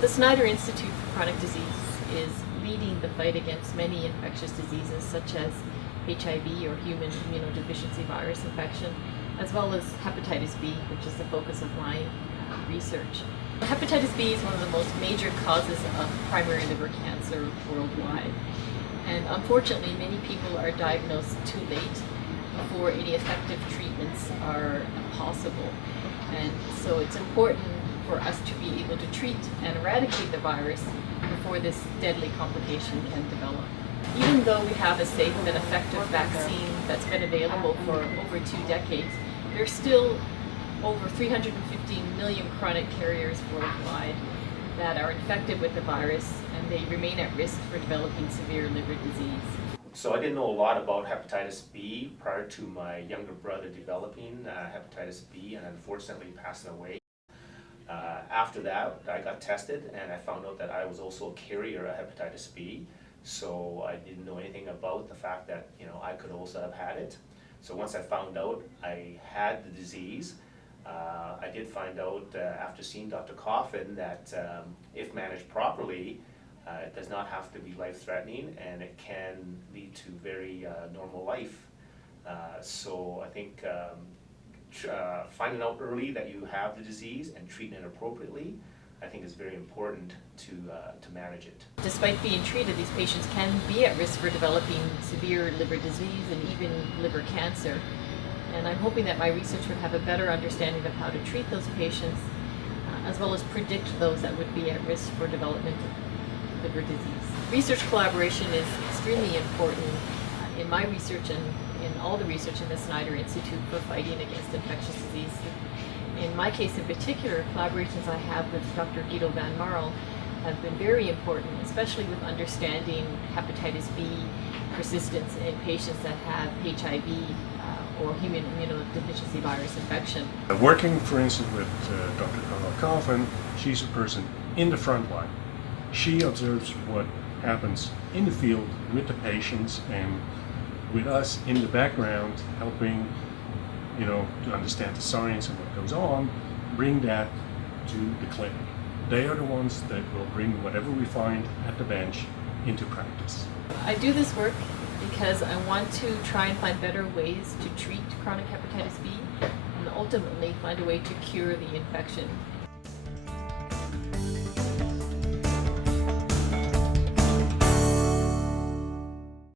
the Snyder Institute for Chronic Disease is leading the fight against many infectious diseases such as HIV or human immunodeficiency virus infection, as well as hepatitis B, which is the focus of my research. Hepatitis B is one of the most major causes of primary liver cancer worldwide. And unfortunately, many people are diagnosed too late before any effective treatments are possible. And so it's important for us to be able to treat and eradicate the virus before this deadly complication can develop. Even though we have a safe and effective vaccine that's been available for over 2 decades, there's still over 350 million chronic carriers worldwide that are infected with the virus, and they remain at risk for developing severe liver disease. So I didn't know a lot about hepatitis B prior to my younger brother developing hepatitis B and unfortunately passing away. After that, I got tested and I found out that I was also a carrier of hepatitis B. So I didn't know anything about the fact that I could also have had it. So once I found out I had the disease, I did find out after seeing Dr. Coffin that if managed properly, it does not have to be life-threatening and it can lead to very normal life. So I think finding out early that you have the disease and treating it appropriately, I think is very important to manage it. Despite being treated, these patients can be at risk for developing severe liver disease and even liver cancer. And I'm hoping that my research would have a better understanding of how to treat those patients, as well as predict those that would be at risk for development of liver disease. Research collaboration is extremely important in my research and in all the research in the Snyder Institute for fighting against infectious disease. In my case in particular, collaborations I have with Dr. Guido van Marl have been very important, especially with understanding hepatitis B persistence in patients that have HIV or human immunodeficiency virus infection. Working, for instance, with Dr. Carla Coffin, she's a person in the front line. She observes what happens in the field with the patients and with us in the background, helping to understand the science and what goes on, bring that to the clinic. They are the ones that will bring whatever we find at the bench into practice. I do this work because I want to try and find better ways to treat chronic hepatitis B and ultimately find a way to cure the infection.